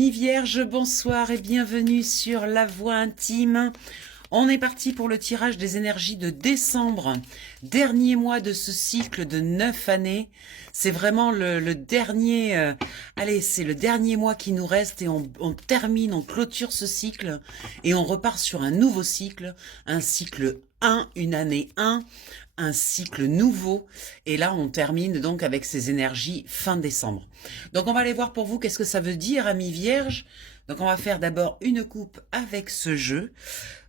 Amis vierges, bonsoir et bienvenue sur La Voix Intime. On est parti pour le tirage des énergies de décembre, dernier mois de ce cycle de 9 années. C'est vraiment le dernier, allez, c'est le dernier mois qui nous reste et on termine, on clôture ce cycle et on repart sur un nouveau cycle, un cycle 1, une année 1, un cycle nouveau. Et là, on termine donc avec ces énergies fin décembre. Donc, on va aller voir pour vous qu'est-ce que ça veut dire, amis vierges. Donc, on va faire d'abord une coupe avec ce jeu.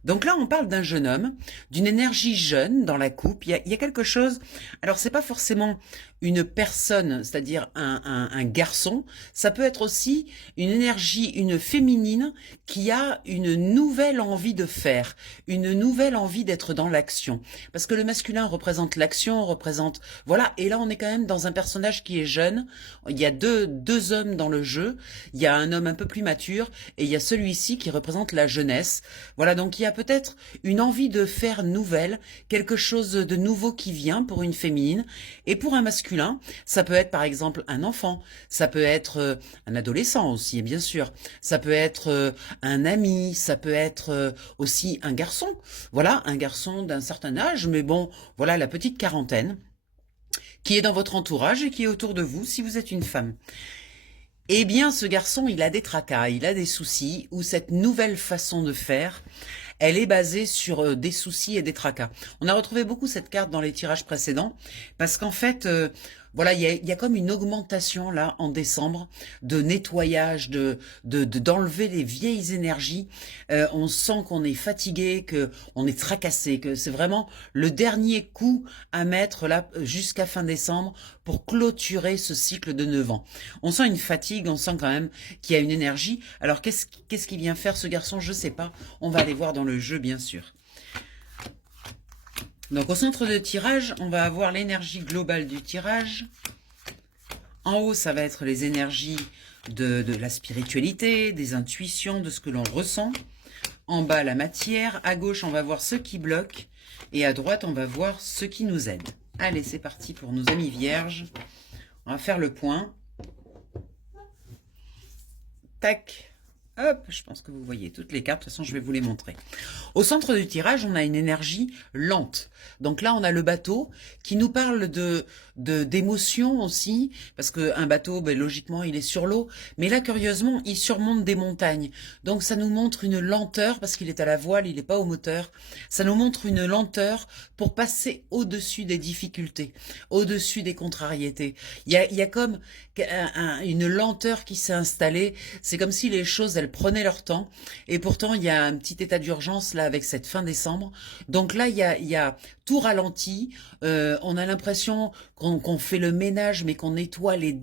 Donc là, on parle d'un jeune homme, d'une énergie jeune dans la coupe. Il y a quelque chose. Alors, c'est pas forcément une personne, c'est-à-dire un garçon. Ça peut être aussi une énergie, une féminine qui a une nouvelle envie de faire, une nouvelle envie d'être dans l'action. Parce que le masculin représente l'action, représente, voilà. Et là, on est quand même dans un personnage qui est jeune. Il y a deux hommes dans le jeu. Il y a un homme un peu plus mature et il y a celui-ci qui représente la jeunesse. Voilà, donc il y a peut-être une envie de faire nouvelle, quelque chose de nouveau qui vient pour une féminine. Et pour un masculin, ça peut être par exemple un enfant, ça peut être un adolescent aussi, bien sûr. Ça peut être un ami, ça peut être aussi un garçon. Voilà, un garçon d'un certain âge, mais bon, voilà la petite quarantaine qui est dans votre entourage et qui est autour de vous si vous êtes une femme. Eh bien, ce garçon, il a des tracas, il a des soucis, ou cette nouvelle façon de faire, elle est basée sur des soucis et des tracas. On a retrouvé beaucoup cette carte dans les tirages précédents, parce qu'en fait, voilà, il y a comme une augmentation là en décembre de nettoyage, d'enlever les vieilles énergies. On sent qu'on est fatigué, que on est tracassé, que c'est vraiment le dernier coup à mettre là jusqu'à fin décembre pour clôturer ce cycle de 9 ans. On sent une fatigue, on sent quand même qu'il y a une énergie. Alors qu'est-ce qu'il vient faire ce garçon? Je sais pas. On va aller voir dans le jeu, bien sûr. Donc au centre de tirage, on va avoir l'énergie globale du tirage. En haut, ça va être les énergies de la spiritualité, des intuitions, de ce que l'on ressent. En bas, la matière. À gauche, on va voir ce qui bloque. Et à droite, on va voir ce qui nous aide. Allez, c'est parti pour nos amis vierges. On va faire le point. Tac. Hop, je pense que vous voyez toutes les cartes. De toute façon, je vais vous les montrer. Au centre du tirage, on a une énergie lente. Donc là, on a le bateau qui nous parle d'émotions aussi, parce qu'un bateau, ben, logiquement, il est sur l'eau. Mais là, curieusement, il surmonte des montagnes. Donc ça nous montre une lenteur, parce qu'il est à la voile, il n'est pas au moteur. Ça nous montre une lenteur pour passer au-dessus des difficultés, au-dessus des contrariétés. Il y a comme une lenteur qui s'est installée. C'est comme si les choses, elles prenaient leur temps. Et pourtant, il y a un petit état d'urgence là avec cette fin décembre. Donc là, il y a tout ralenti. On a l'impression qu'on fait le ménage, mais qu'on nettoie les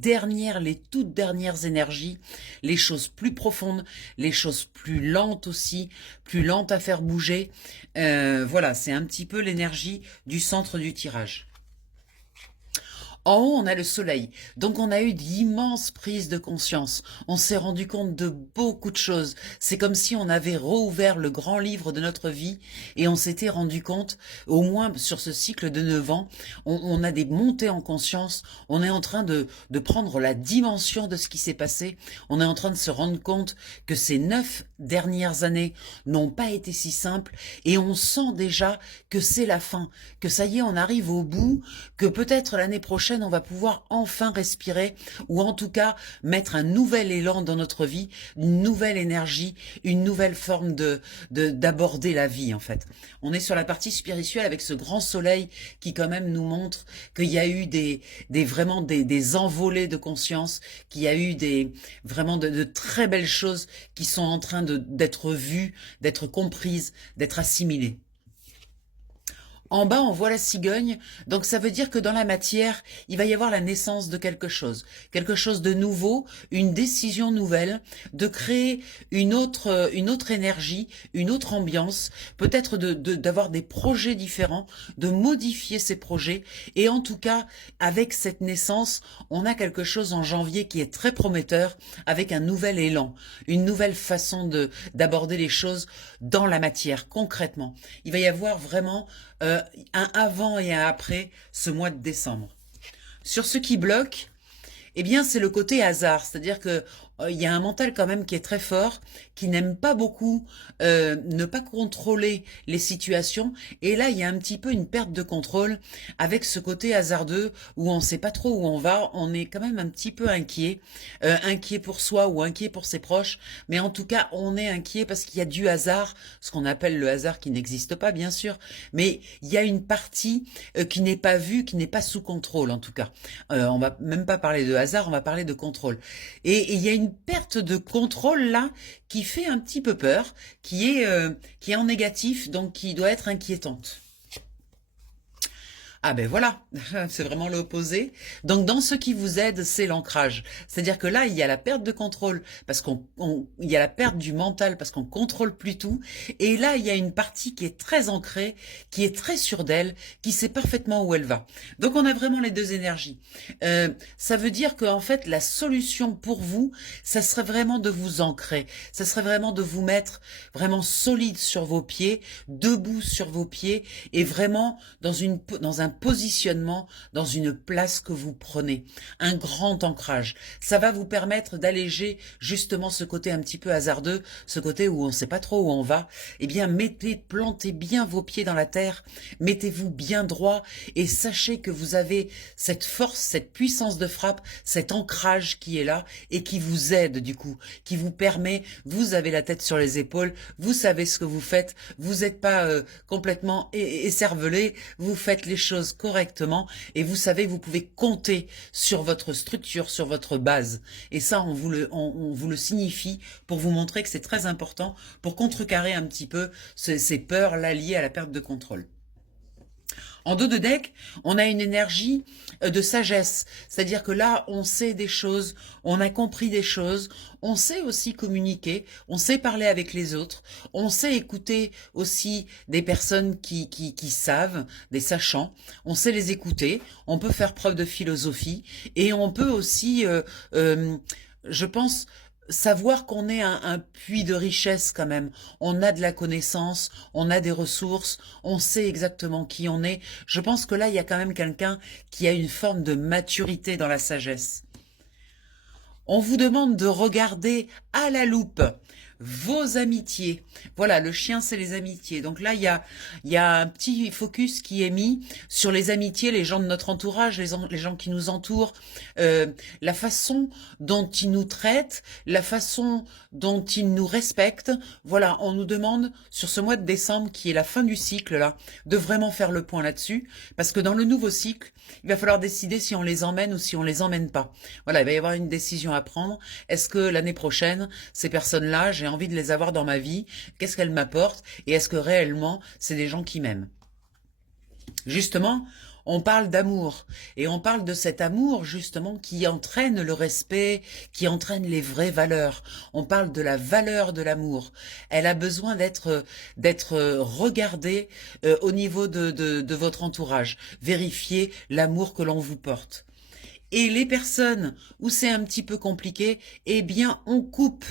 toutes dernières énergies, les choses plus profondes, les choses plus lentes aussi, plus lentes à faire bouger. Voilà, c'est un petit peu l'énergie du centre du tirage. En haut, on a le soleil. Donc, on a eu d'immenses prises de conscience. On s'est rendu compte de beaucoup de choses. C'est comme si on avait rouvert le grand livre de notre vie et on s'était rendu compte, au moins sur ce cycle de 9 ans, on a des montées en conscience. On est en train de prendre la dimension de ce qui s'est passé. On est en train de se rendre compte que ces 9 dernières années n'ont pas été si simples et on sent déjà que c'est la fin, que ça y est, on arrive au bout, que peut-être l'année prochaine, on va pouvoir enfin respirer ou en tout cas mettre un nouvel élan dans notre vie, une nouvelle énergie, une nouvelle forme d'aborder la vie en fait. On est sur la partie spirituelle avec ce grand soleil qui quand même nous montre qu'il y a eu vraiment des envolées de conscience, qu'il y a eu vraiment de très belles choses qui sont en train d'être vues, d'être comprises, d'être assimilées. En bas, on voit la cigogne, donc ça veut dire que dans la matière, il va y avoir la naissance de quelque chose de nouveau, une décision nouvelle, de créer une autre énergie, une autre ambiance, peut-être d'avoir des projets différents, de modifier ces projets, et en tout cas, avec cette naissance, on a quelque chose en janvier qui est très prometteur, avec un nouvel élan, une nouvelle façon d'aborder les choses dans la matière, concrètement. Il va y avoir vraiment un avant et un après ce mois de décembre. Sur ce qui bloque, eh bien, c'est le côté hasard, c'est-à-dire que il y a un mental quand même qui est très fort, qui n'aime pas beaucoup ne pas contrôler les situations. Et là, il y a un petit peu une perte de contrôle avec ce côté hasardeux où on ne sait pas trop où on va. On est quand même un petit peu inquiet, inquiet pour soi ou inquiet pour ses proches. Mais en tout cas, on est inquiet parce qu'il y a du hasard, ce qu'on appelle le hasard qui n'existe pas, bien sûr. Mais il y a une partie qui n'est pas vue, qui n'est pas sous contrôle, en tout cas. On va même pas parler de hasard, on va parler de contrôle. Et il y a une perte de contrôle là qui fait un petit peu peur, qui est en négatif, donc qui doit être inquiétante. Ah ben voilà, c'est vraiment l'opposé. Donc dans ce qui vous aide, c'est l'ancrage. C'est-à-dire que là, il y a la perte de contrôle parce il y a la perte du mental parce qu'on contrôle plus tout. Et là, il y a une partie qui est très ancrée, qui est très sûre d'elle, qui sait parfaitement où elle va. Donc on a vraiment les deux énergies. Ça veut dire qu'en fait, la solution pour vous, ça serait vraiment de vous ancrer. Ça serait vraiment de vous mettre vraiment solide sur vos pieds, debout sur vos pieds et vraiment dans un positionnement, dans une place que vous prenez, un grand ancrage. Ça va vous permettre d'alléger justement ce côté un petit peu hasardeux, ce côté où on ne sait pas trop où on va. Eh bien, plantez bien vos pieds dans la terre, mettez-vous bien droit et sachez que vous avez cette force, cette puissance de frappe, cet ancrage qui est là et qui vous aide du coup, qui vous permet, vous avez la tête sur les épaules, vous savez ce que vous faites, vous n'êtes pas complètement écervelé, vous faites les choses correctement et vous savez, vous pouvez compter sur votre structure, sur votre base. Et ça, on vous le signifie pour vous montrer que c'est très important pour contrecarrer un petit peu ces peurs-là liées à la perte de contrôle. En dos de deck, on a une énergie de sagesse, c'est-à-dire que là, on sait des choses, on a compris des choses, on sait aussi communiquer, on sait parler avec les autres, on sait écouter aussi des personnes qui savent, des sachants, on sait les écouter, on peut faire preuve de philosophie et on peut aussi, je pense, savoir qu'on est un puits de richesse quand même. On a de la connaissance, on a des ressources, on sait exactement qui on est. Je pense que là, il y a quand même quelqu'un qui a une forme de maturité dans la sagesse. On vous demande de regarder à la loupe vos amitiés. Voilà, le chien, c'est les amitiés. Donc là, il y a un petit focus qui est mis sur les amitiés, les gens de notre entourage, les gens qui nous entourent, la façon dont ils nous traitent, la façon dont ils nous respectent. Voilà, on nous demande sur ce mois de décembre, qui est la fin du cycle, là, de vraiment faire le point là-dessus, parce que dans le nouveau cycle, il va falloir décider si on les emmène ou si on les emmène pas. Voilà, il va y avoir une décision à prendre. Est-ce que l'année prochaine, ces personnes-là, j'ai envie de les avoir dans ma vie? Qu'est-ce qu'elles m'apportent? Et est-ce que réellement, c'est des gens qui m'aiment? Justement, on parle d'amour et on parle de cet amour justement qui entraîne le respect, qui entraîne les vraies valeurs. On parle de la valeur de l'amour. Elle a besoin d'être regardée au niveau de votre entourage. Vérifiez l'amour que l'on vous porte. Et les personnes où c'est un petit peu compliqué, eh bien on coupe,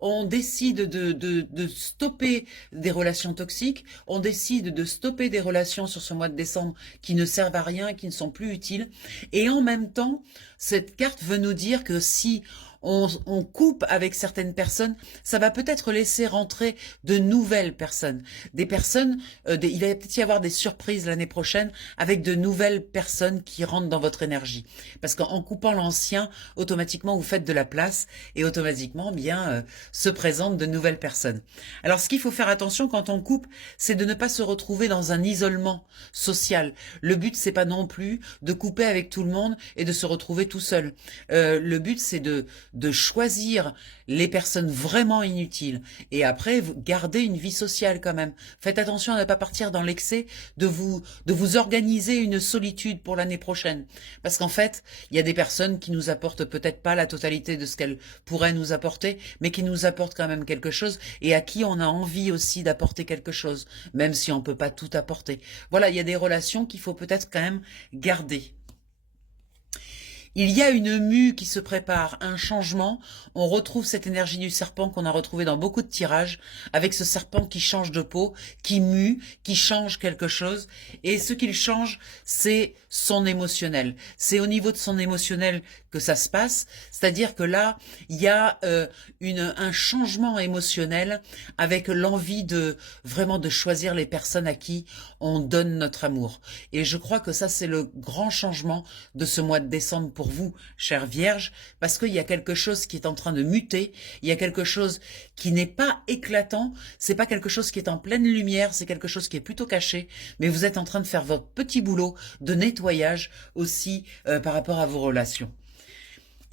on décide de stopper des relations toxiques, on décide de stopper des relations sur ce mois de décembre qui ne servent à rien, qui ne sont plus utiles. Et en même temps, cette carte veut nous dire que si on coupe avec certaines personnes, ça va peut-être laisser rentrer de nouvelles personnes. Des personnes, il va peut-être y avoir des surprises l'année prochaine avec de nouvelles personnes qui rentrent dans votre énergie. Parce qu'en coupant l'ancien, automatiquement vous faites de la place et automatiquement bien se présentent de nouvelles personnes. Alors ce qu'il faut faire attention quand on coupe, c'est de ne pas se retrouver dans un isolement social. Le but c'est pas non plus de couper avec tout le monde et de se retrouver tout seul. Le but c'est de choisir les personnes vraiment inutiles et après garder une vie sociale quand même. Faites attention à ne pas partir dans l'excès de vous organiser une solitude pour l'année prochaine. Parce qu'en fait, il y a des personnes qui nous apportent peut-être pas la totalité de ce qu'elles pourraient nous apporter, mais qui nous apportent quand même quelque chose et à qui on a envie aussi d'apporter quelque chose, même si on peut pas tout apporter. Voilà, il y a des relations qu'il faut peut-être quand même garder. Il y a une mue qui se prépare, un changement. On retrouve cette énergie du serpent qu'on a retrouvée dans beaucoup de tirages, avec ce serpent qui change de peau, qui mue, qui change quelque chose. Et ce qu'il change, c'est son émotionnel. C'est au niveau de son émotionnel que ça se passe. C'est-à-dire que là, il y a un changement émotionnel avec l'envie de vraiment de choisir les personnes à qui on donne notre amour. Et je crois que ça, c'est le grand changement de ce mois de décembre pour vous, chère Vierge, parce qu'il y a quelque chose qui est en train de muter, il y a quelque chose qui n'est pas éclatant, c'est pas quelque chose qui est en pleine lumière, c'est quelque chose qui est plutôt caché, mais vous êtes en train de faire votre petit boulot de nettoyage aussi par rapport à vos relations.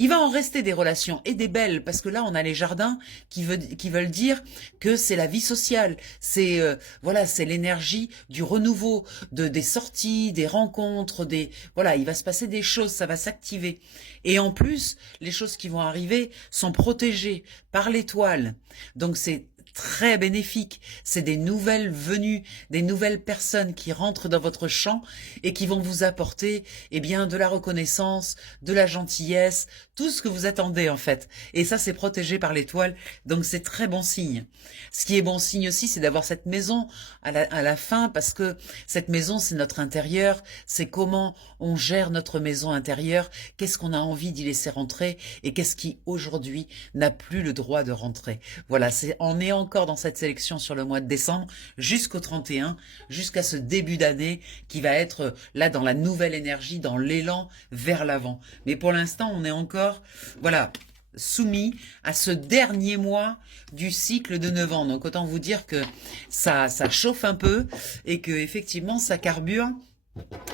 Il va en rester des relations et des belles, parce que là, on a les jardins qui veulent dire que c'est la vie sociale. C'est voilà, c'est l'énergie du renouveau, des sorties, des rencontres, voilà, il va se passer des choses, ça va s'activer. Et en plus, les choses qui vont arriver sont protégées par l'étoile. Donc c'est très bénéfique. C'est des nouvelles venues, des nouvelles personnes qui rentrent dans votre champ et qui vont vous apporter, eh bien, de la reconnaissance, de la gentillesse, tout ce que vous attendez en fait. Et ça, c'est protégé par l'étoile, donc c'est très bon signe. Ce qui est bon signe aussi, c'est d'avoir cette maison à la fin, parce que cette maison, c'est notre intérieur, c'est comment on gère notre maison intérieure, qu'est-ce qu'on a envie d'y laisser rentrer et qu'est-ce qui aujourd'hui n'a plus le droit de rentrer. Voilà, on est encore dans cette sélection sur le mois de décembre jusqu'au 31, jusqu'à ce début d'année qui va être là dans la nouvelle énergie, dans l'élan vers l'avant. Mais pour l'instant, on est encore, voilà, soumis à ce dernier mois du cycle de 9 ans. Donc autant vous dire que ça chauffe un peu et que effectivement ça carbure.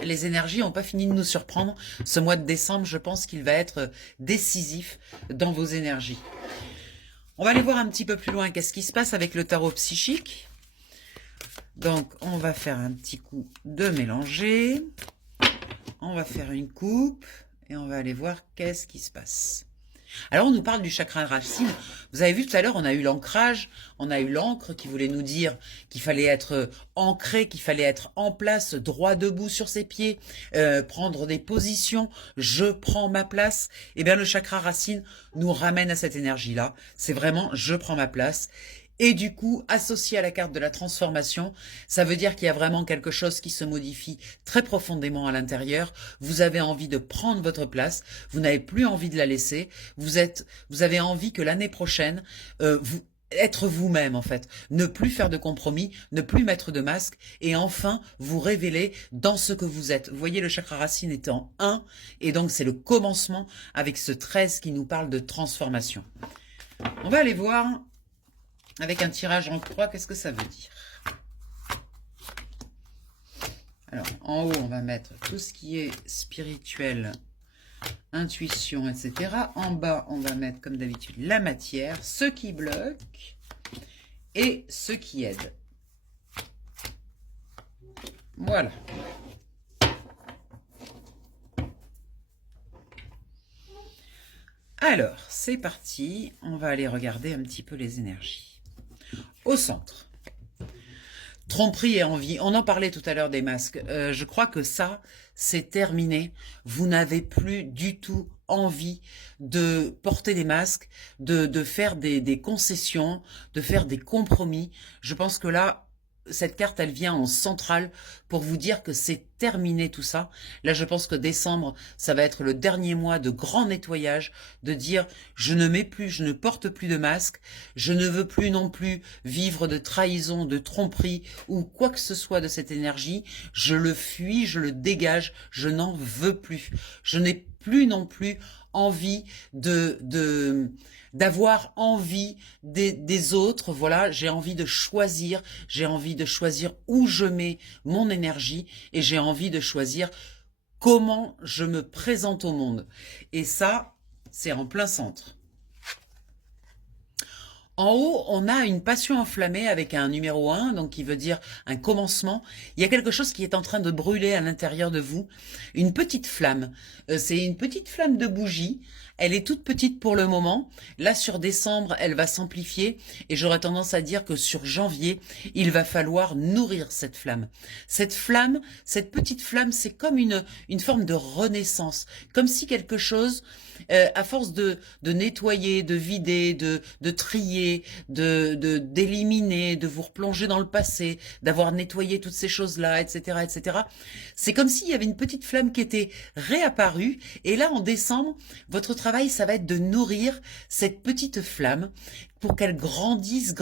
Les énergies n'ont pas fini de nous surprendre. Ce mois de décembre, je pense qu'il va être décisif dans vos énergies. On va aller voir un petit peu plus loin qu'est-ce qui se passe avec le tarot psychique. Donc, on va faire un petit coup de mélanger. On va faire une coupe et on va aller voir qu'est-ce qui se passe. Alors, on nous parle du chakra racine. Vous avez vu tout à l'heure, on a eu l'ancrage, on a eu l'encre qui voulait nous dire qu'il fallait être ancré, qu'il fallait être en place, droit debout sur ses pieds, prendre des positions, je prends ma place. Eh bien, le chakra racine nous ramène à cette énergie-là. C'est vraiment je prends ma place. Et du coup, associé à la carte de la transformation, ça veut dire qu'il y a vraiment quelque chose qui se modifie très profondément à l'intérieur. Vous avez envie de prendre votre place, vous n'avez plus envie de la laisser, vous avez envie que l'année prochaine, être vous-même en fait, ne plus faire de compromis, ne plus mettre de masque et enfin vous révéler dans ce que vous êtes. Vous voyez, le chakra racine est en 1 et donc c'est le commencement avec ce 13 qui nous parle de transformation. On va aller voir avec un tirage en croix, qu'est-ce que ça veut dire? Alors, en haut, on va mettre tout ce qui est spirituel, intuition, etc. En bas, on va mettre, comme d'habitude, la matière, ce qui bloque et ce qui aide. Voilà. Alors, c'est parti. On va aller regarder un petit peu les énergies. Au centre, tromperie et envie. On en parlait tout à l'heure des masques. Je crois que ça, c'est terminé. Vous n'avez plus du tout envie de porter des masques, de faire des concessions, de faire des compromis. Je pense que là, cette carte, elle vient en centrale pour vous dire que c'est terminé tout ça. Là, je pense que décembre, ça va être le dernier mois de grand nettoyage, de dire je ne mets plus, je ne porte plus de masque, je ne veux plus non plus vivre de trahison, de tromperie ou quoi que ce soit de cette énergie. Je le fuis, je le dégage, je n'en veux plus. Je n'ai plus non plus envie d'avoir envie des autres. Voilà, j'ai envie de choisir où je mets mon énergie et j'ai envie de choisir comment je me présente au monde. Et ça, c'est en plein centre. En haut, on a une passion enflammée avec un numéro 1, donc qui veut dire un commencement. Il y a quelque chose qui est en train de brûler à l'intérieur de vous. Une petite flamme. C'est une petite flamme de bougie. Elle est toute petite pour le moment. Là, sur décembre, elle va s'amplifier et j'aurais tendance à dire que sur janvier, il va falloir nourrir cette flamme. Cette flamme, cette petite flamme, c'est comme une forme de renaissance, comme si quelque chose, à force de nettoyer, de vider, de trier, d'éliminer, de vous replonger dans le passé, d'avoir nettoyé toutes ces choses-là, etc., etc. C'est comme s'il y avait une petite flamme qui était réapparue. Et là, en décembre, votre travail, ça va être de nourrir cette petite flamme pour qu'elle grandisse,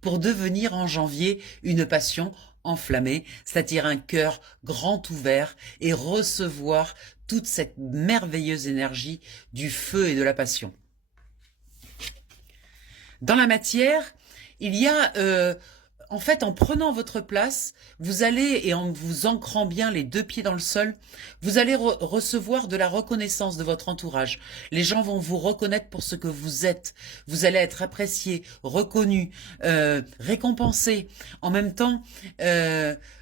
pour devenir en janvier une passion enflammée, c'est-à-dire un cœur grand ouvert et recevoir toute cette merveilleuse énergie du feu et de la passion. Dans la matière, il y a, en fait, en prenant votre place, vous allez, et en vous ancrant bien les 2 pieds dans le sol, vous allez recevoir de la reconnaissance de votre entourage. Les gens vont vous reconnaître pour ce que vous êtes. Vous allez être apprécié, reconnu, récompensé. En même temps,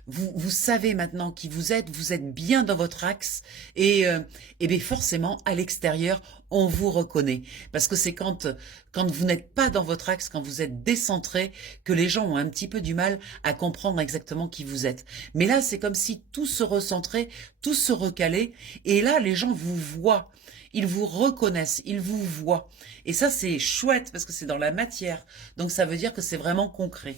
vous savez maintenant qui vous êtes bien dans votre axe et bien forcément à l'extérieur on vous reconnaît parce que c'est quand vous n'êtes pas dans votre axe, quand vous êtes décentré, que les gens ont un petit peu du mal à comprendre exactement qui vous êtes. Mais là c'est comme si tout se recentrait, tout se recalait et là les gens vous voient. Ils vous reconnaissent, ils vous voient. Et ça, c'est chouette parce que c'est dans la matière. Donc, ça veut dire que c'est vraiment concret.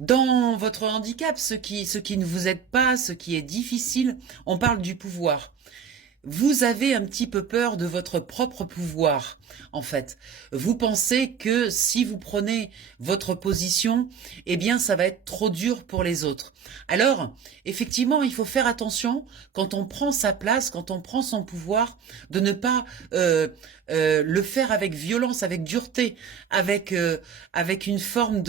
Dans votre handicap, ce qui ne vous aide pas, ce qui est difficile, on parle du pouvoir. Vous avez un petit peu peur de votre propre pouvoir, en fait. Vous pensez que si vous prenez votre position, eh bien, ça va être trop dur pour les autres. Alors, effectivement, il faut faire attention, quand on prend sa place, quand on prend son pouvoir, de ne pas le faire avec violence, avec dureté, avec une forme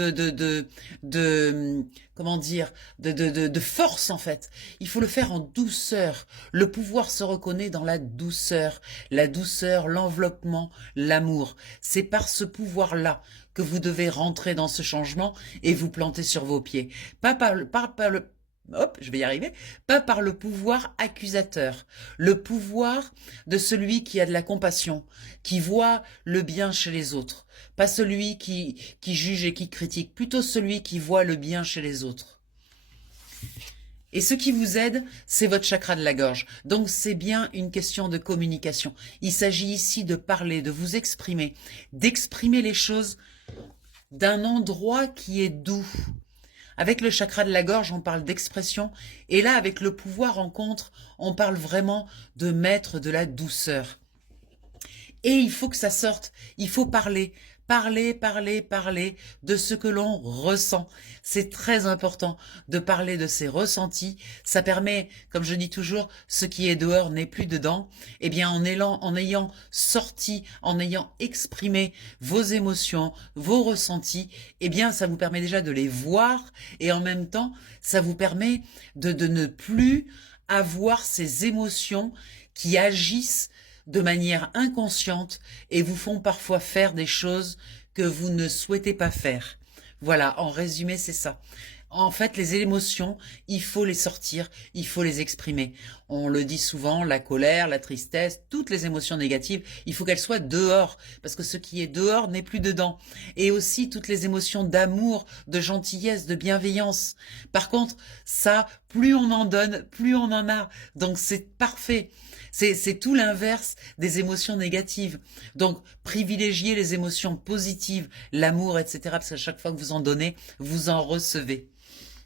comment dire, de force, en fait. Il faut le faire en douceur. Le pouvoir se reconnaît dans la douceur, l'enveloppement, l'amour. C'est par ce pouvoir-là que vous devez rentrer dans ce changement et vous planter sur vos pieds. Pas par le hop, je vais y arriver, pas par le pouvoir accusateur, le pouvoir de celui qui a de la compassion, qui voit le bien chez les autres, pas celui qui juge et qui critique, plutôt celui qui voit le bien chez les autres. Et ce qui vous aide, c'est votre chakra de la gorge. Donc c'est bien une question de communication. Il s'agit ici de parler, de vous exprimer, d'exprimer les choses d'un endroit qui est doux. Avec le chakra de la gorge, on parle d'expression. Et là, avec le pouvoir en contre, on parle vraiment de mettre de la douceur. Et il faut que ça sorte. Il faut parler. Parler de ce que l'on ressent. C'est très important de parler de ses ressentis. Ça permet, comme je dis toujours, ce qui est dehors n'est plus dedans. Eh bien, en ayant sorti, en ayant exprimé vos émotions, vos ressentis, eh bien, ça vous permet déjà de les voir et en même temps, ça vous permet de ne plus avoir ces émotions qui agissent de manière inconsciente et vous font parfois faire des choses que vous ne souhaitez pas faire. Voilà, en résumé, c'est ça. En fait, les émotions, il faut les sortir, il faut les exprimer. On le dit souvent, la colère, la tristesse, toutes les émotions négatives, il faut qu'elles soient dehors, parce que ce qui est dehors n'est plus dedans. Et aussi toutes les émotions d'amour, de gentillesse, de bienveillance. Par contre, ça, plus on en donne, plus on en a. Donc c'est parfait. C'est tout l'inverse des émotions négatives. Donc, privilégiez les émotions positives, l'amour, etc. Parce qu'à chaque fois que vous en donnez, vous en recevez.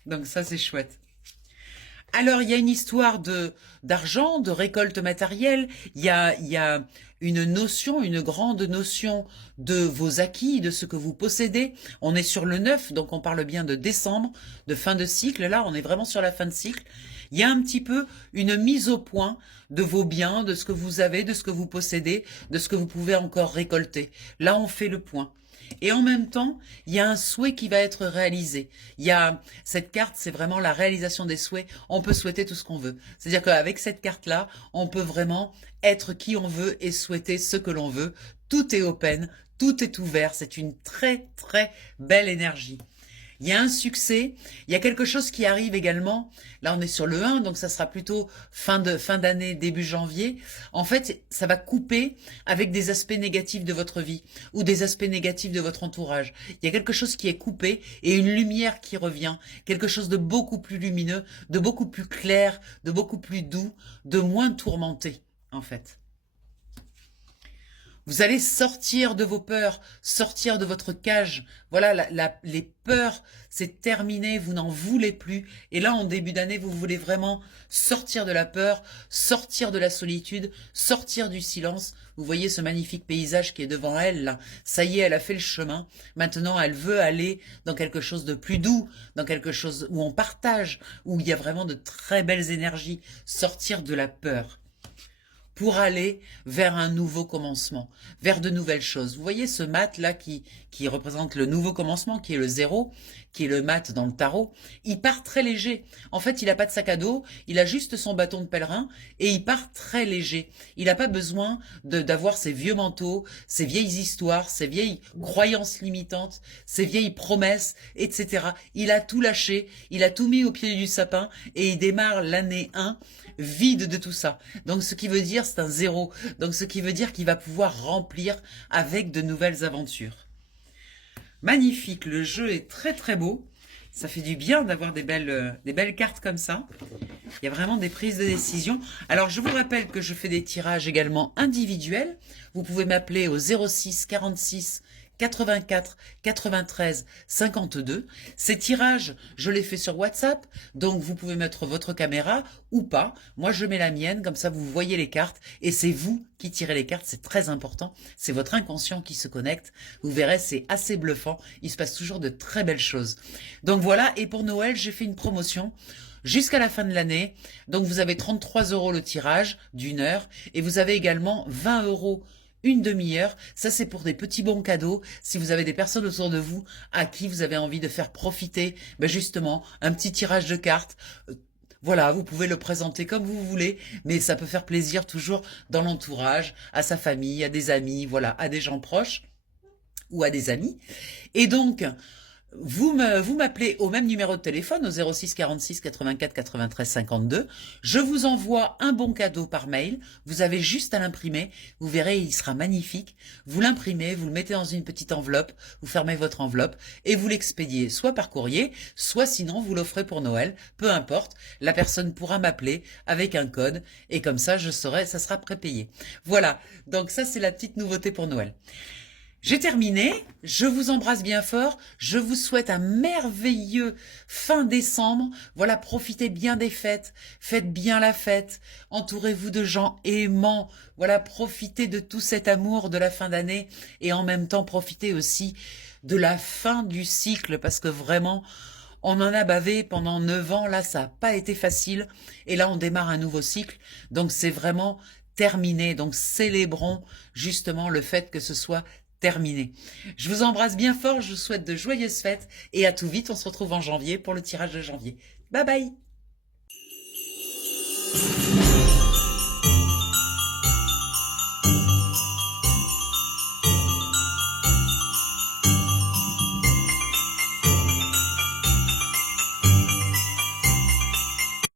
Donc ça, c'est chouette. Alors, il y a une histoire d'argent, de récolte matérielle. Il y a une notion, une grande notion de vos acquis, de ce que vous possédez. On est sur le 9, donc on parle bien de décembre, de fin de cycle. Là, on est vraiment sur la fin de cycle. Il y a un petit peu une mise au point de vos biens, de ce que vous avez, de ce que vous possédez, de ce que vous pouvez encore récolter. Là, on fait le point. Et en même temps, il y a un souhait qui va être réalisé. Cette carte, c'est vraiment la réalisation des souhaits. On peut souhaiter tout ce qu'on veut. C'est-à-dire qu'avec cette carte-là, on peut vraiment être qui on veut et souhaiter ce que l'on veut. Tout est open, tout est ouvert. C'est une très, très belle énergie. Il y a un succès, il y a quelque chose qui arrive également. Là, on est sur le 1, donc ça sera plutôt fin d'année, début janvier. En fait, ça va couper avec des aspects négatifs de votre vie ou des aspects négatifs de votre entourage. Il y a quelque chose qui est coupé et une lumière qui revient, quelque chose de beaucoup plus lumineux, de beaucoup plus clair, de beaucoup plus doux, de moins tourmenté, en fait. Vous allez sortir de vos peurs, sortir de votre cage. Voilà, les peurs, c'est terminé, vous n'en voulez plus. Et là, en début d'année, vous voulez vraiment sortir de la peur, sortir de la solitude, sortir du silence. Vous voyez ce magnifique paysage qui est devant elle, là. Ça y est, elle a fait le chemin. Maintenant, elle veut aller dans quelque chose de plus doux, dans quelque chose où on partage, où il y a vraiment de très belles énergies. Sortir de la peur pour aller vers un nouveau commencement, vers de nouvelles choses. Vous voyez ce mat là qui représente le nouveau commencement, qui est le 0, qui est le mat dans le tarot, il part très léger. En fait, il n'a pas de sac à dos, il a juste son bâton de pèlerin et il part très léger. Il n'a pas besoin d'avoir ses vieux manteaux, ses vieilles histoires, ses vieilles croyances limitantes, ses vieilles promesses, etc. Il a tout lâché, il a tout mis au pied du sapin et il démarre l'année 1 vide de tout ça. Donc ce qui veut dire c'est un 0. Donc ce qui veut dire qu'il va pouvoir remplir avec de nouvelles aventures. Magnifique, le jeu est très très beau. Ça fait du bien d'avoir des belles cartes comme ça. Il y a vraiment des prises de décision. Alors je vous rappelle que je fais des tirages également individuels. Vous pouvez m'appeler au 06 46 84 93 52. Ces tirages, je les fais sur WhatsApp, donc vous pouvez mettre votre caméra ou pas. Moi, je mets la mienne, comme ça vous voyez les cartes et c'est vous qui tirez les cartes, c'est très important. C'est votre inconscient qui se connecte. Vous verrez, c'est assez bluffant. Il se passe toujours de très belles choses. Donc voilà, et pour Noël, j'ai fait une promotion jusqu'à la fin de l'année. Donc vous avez 33 € le tirage d'une heure et vous avez également 20 € une demi-heure. Ça, c'est pour des petits bons cadeaux. Si vous avez des personnes autour de vous à qui vous avez envie de faire profiter, ben justement, un petit tirage de cartes. Voilà, vous pouvez le présenter comme vous voulez, mais ça peut faire plaisir toujours dans l'entourage, à sa famille, à des amis, voilà, à des gens proches ou à des amis. Et donc, vous m'appelez au même numéro de téléphone, au 06 46 84 93 52. Je vous envoie un bon cadeau par mail. Vous avez juste à l'imprimer. Vous verrez, il sera magnifique. Vous l'imprimez, vous le mettez dans une petite enveloppe, vous fermez votre enveloppe et vous l'expédiez soit par courrier, soit sinon vous l'offrez pour Noël. Peu importe, la personne pourra m'appeler avec un code et comme ça, je saurai, ça sera prépayé. Voilà, donc ça c'est la petite nouveauté pour Noël. J'ai terminé, je vous embrasse bien fort, je vous souhaite un merveilleux fin décembre. Voilà, profitez bien des fêtes, faites bien la fête, entourez-vous de gens aimants. Voilà, profitez de tout cet amour de la fin d'année et en même temps profitez aussi de la fin du cycle parce que vraiment, on en a bavé pendant 9 ans, là ça n'a pas été facile et là on démarre un nouveau cycle, donc c'est vraiment terminé. Donc célébrons justement le fait que ce soit terminé. Je vous embrasse bien fort, je vous souhaite de joyeuses fêtes et à tout vite, on se retrouve en janvier pour le tirage de janvier. Bye bye.